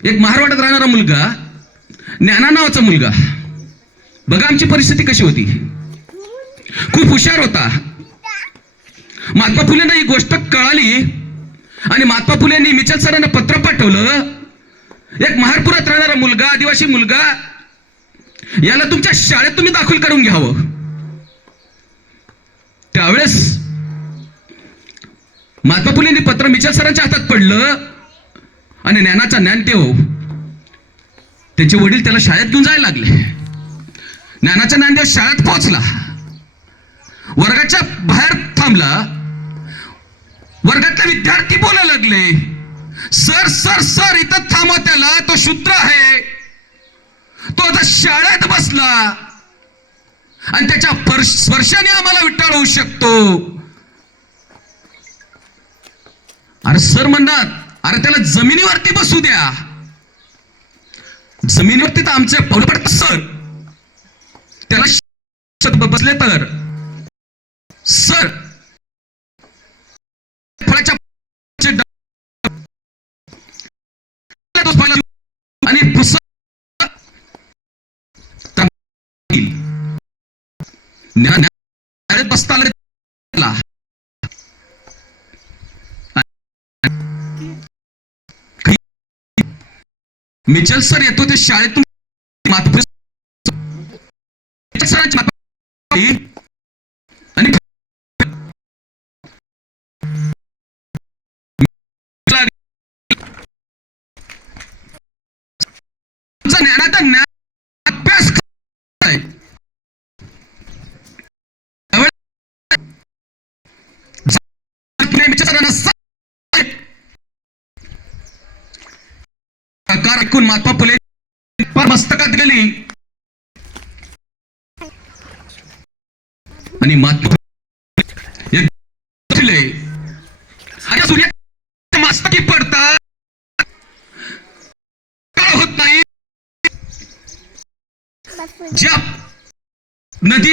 एक महारवाड्यात राहणारा मुलगा, ज्ञाना नावाचा मुलगा, बघा आमची परिस्थिती कशी होती. खूप हुशार होता. महात्मा फुलेंना ही गोष्ट कळाली आणि महात्मा फुलेंनी मिचल सरांना पत्र पाठवलं. एक महारपुरात राहणारा मुलगा, आदिवासी मुलगा, याला तुमच्या शाळेत तुम्ही दाखल करून घ्यावं. त्यावेळेस महात्मा फुलेंनी पत्र मिचल सरांच्या हातात पडलं आणि ज्ञानाचा ज्ञानदेव, त्याचे वडील त्याला शाळेत घेऊन जायला लागले. ज्ञानाचा ज्ञानदेव शाळेत पोहोचला, वर्गाच्या बाहेर थांबला. वर्गातले विद्यार्थी बोलायला लागले, सर सर सर इथं थांबा, त्याला, तो शूद्र आहे, तो आता शाळेत बसला आणि त्याच्या स्पर्शाने आम्हाला विठ्ठल होऊ शकतो. अरे सर म्हणणार, अरे त्याला जमिनीवरती बसू द्या. जमिनीवरती तर आमचे पाऊल पडतात सर, त्याला बसले तर सर फळाच्या आणि बसता मिचल सर येतो ते शाळेतून आणि ज्ञानाचा ज्ञान अभ्यास ऐकून महात्मा फुले मस्तकात गेली आणि महात्मा मस्तकी पडतात होत नाही. ज्या नदी